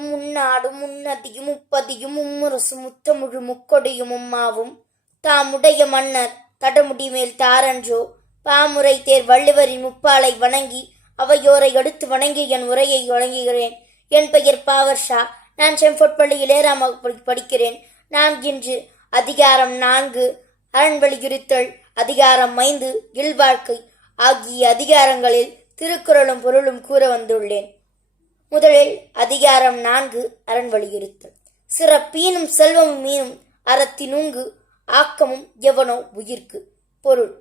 முன்னாடும் முன்னதியும் முப்பதியும் மும்முரசும் முத்தமுழு முக்கொடியும் உம்மாவும். தாமுடைய மன்னர் தடமுடி மேல் தாரன்றோ பாமுறை தேர் வள்ளுவரின் முப்பாலை வணங்கி அவையோரை அடுத்து வணங்கி என் உரையை வழங்குகிறேன். என் பெயர் பாவர்ஷா நான் நான் செம்பொற்பள்ளியில் ஏறாம் படிக்கிறேன். நாம் இன்று அதிகாரம் நான்கு அரண் வலியுறுத்தல் அதிகாரம் ஐந்து இல்வாழ்க்கை ஆகிய அதிகாரங்களில் திருக்குறளும் பொருளும் கூற வந்துள்ளேன். முதலில் அதிகாரம் நான்கு அரண் வலியுறுத்தல். சிறப்பீனும் செல்வமும் மீனும் அறத்தினுங்கு ஆக்கமும் எவனோ உயிர்க்கு. பொருள்.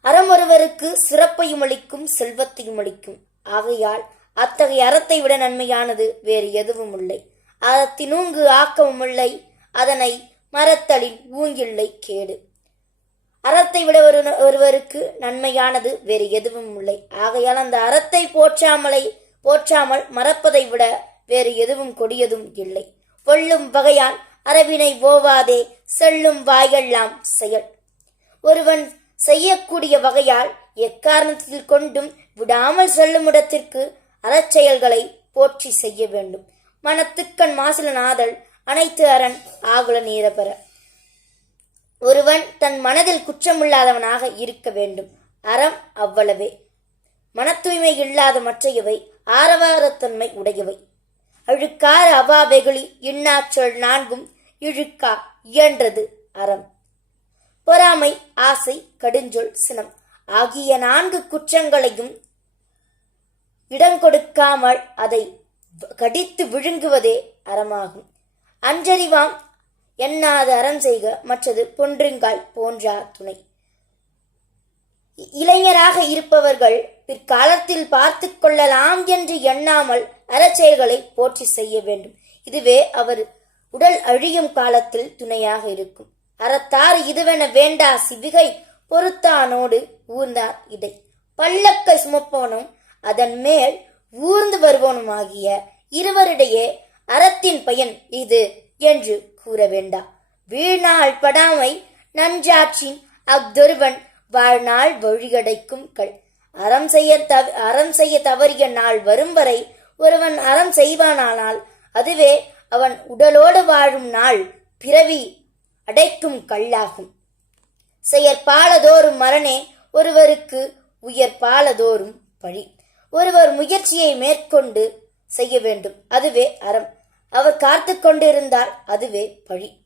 அறம் ஒருவருக்கு சிறப்பையும் அளிக்கும் செல்வத்தையும் அளிக்கும். ஆகையால் அத்தகைய அறத்தை விட நன்மையானது வேறு எதுவும் இல்லை. அறத்தினுங்கு ஆக்கமும் இல்லை. அதனை மரத்தலின் ஊங்கில்லை கேடு. அறத்தை விட ஒரு ஒருவருக்கு நன்மையானது வேறு எதுவும் இல்லை. ஆகையால் அந்த அறத்தை போற்றாமலை போற்றாமல் மறப்பதை விட வேறு எதுவும் கொடியதும் இல்லை. கொள்ளும் வகையால் அரவினை ஓவாதே செல்லும் வாயெல்லாம் செயல். ஒருவன் செய்யக்கூடிய வகையால் எக்காரணத்தில் கொண்டும் விடாமல் செல்லும் இடத்திற்கு அறச்செயல்களை போற்றி செய்ய வேண்டும். மனத்துக்கண் மாசிலனாதல் அனைத்து அரண் ஆகுல நீரபெற ஒருவன் தன் மனதில் குற்றமில்லாதவனாக இருக்க வேண்டும். அறம் அவ்வளவே. மன தூய்மை இல்லாத மற்றையவை ஆரவாரத்தன்மை உடையவை. அழுக்கார அவாவைகளி இன்னாச்சொல் நான்கும் இழுக்கா இயன்றது அறம். பொறாமை ஆசை கடுஞ்சொல் சினம் ஆகிய நான்கு குற்றங்களையும் இடங்கொடுக்காமல் அதை கடித்து விழுங்குவதே அறமாகும். அஞ்சறிவாம் எண்ணாத அறம் செய்க மற்றது பொன்றுங்கால் போன்றார் துணை. தயாராக இருப்பவர்கள் பிற்காலத்தில் பார்த்து கொள்ளலாம் என்று எண்ணாமல் அறச்செயல்களை போற்றி செய்ய வேண்டும். இதுவே அவர் உடல் அழியும் காலத்தில் துணையாக இருக்கும். அறத்தார் இதுவென வேண்டா சிவிகை பொறுத்தானோடு ஊர்ந்தார் இடை. பல்லக்கை சுமப்பவனும் அதன் மேல் ஊர்ந்து வருவனுமாகிய இருவரிடையே அறத்தின் பயன் இது என்று கூற வேண்டா. வீழ்நாள் படாமை நன்றாற்றின் அஃதொருவன் வாழ்நாள் வழியடைக்கும் கள். அறம் செய்ய தவ அறம் செய்ய தவறிய நாள் வரும் வரை ஒருவன் அறம் செய்வானானால் அதுவே அவன் உடலோடு வாழும் நாள் பிறவி அடைக்கும் கல்லாகும். செயற்பாலதோறும் மரணே ஒருவருக்கு உயர் பாலதோறும் பழி. ஒருவர் முயற்சியை மேற்கொண்டு செய்ய வேண்டும் அதுவே அறம். அவர் காத்து கொண்டிருந்தால் அதுவே பழி.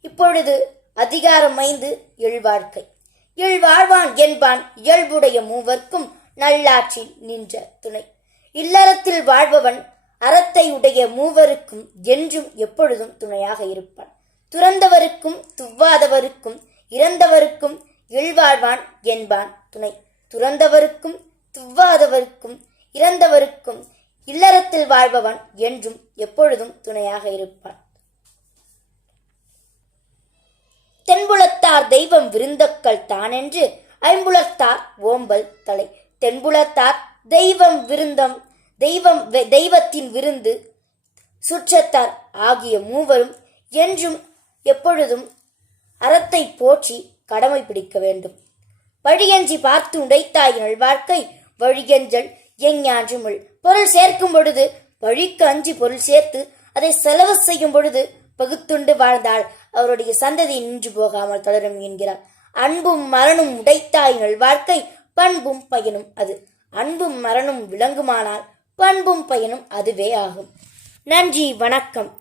இப்பொழுது அதிகாரம் ஐந்து எழுவாழ்க்கை இழ்வாழ்வான் என்பான் இயல்புடைய மூவர்க்கும் நல்லாட்சி நின்ற துணை. இல்லறத்தில் வாழ்பவன் அறத்தை உடைய மூவருக்கும் என்றும் எப்பொழுதும் துணையாக இருப்பான். துறந்தவருக்கும் துவ்வாதவருக்கும் இறந்தவருக்கும் இழ்வாழ்வான் என்பான் துணை. துறந்தவருக்கும் துவ்வாதவருக்கும் இறந்தவருக்கும் இல்லறத்தில் வாழ்பவன் என்றும் எப்பொழுதும் துணையாக இருப்பான். தென்புலத்தார் தெய்வம் விருந்தக்கள் தானென்று ஐம்புலத்தார் ஓம்பல் தலை. தென்புலத்தார் தெய்வம் விருந்தம் தெய்வம் வெ- தெய்வத்தின் விருந்து சுற்றத்தார் ஆகிய மூவரும் என்றும் எப்பொழுதும் அறத்தை போற்றி கடமை பிடிக்க வேண்டும். வழியஞ்சி பார்த்து உடைத்தாய் நல்வாழ்க்கை வழியஞ்சல் எஞ்ஞான்றுமுள் பொருள் சேர்க்கும் பொழுது வழிக்கு அஞ்சி பொருள் சேர்த்து அதை செலவு செய்யும் பொழுது பகுத்துண்டு வாழ்ந்தால் அவருடைய சந்ததி நின்று போகாமல் தொடரும் என்கிறார். அன்பும் மரணும் உடைத்தாய் வாழ்க்கை பண்பும் பயனும் அது. அன்பும் மரணும் விளங்குமானால் பண்பும் பயனும் அதுவே ஆகும். நன்றி வணக்கம்.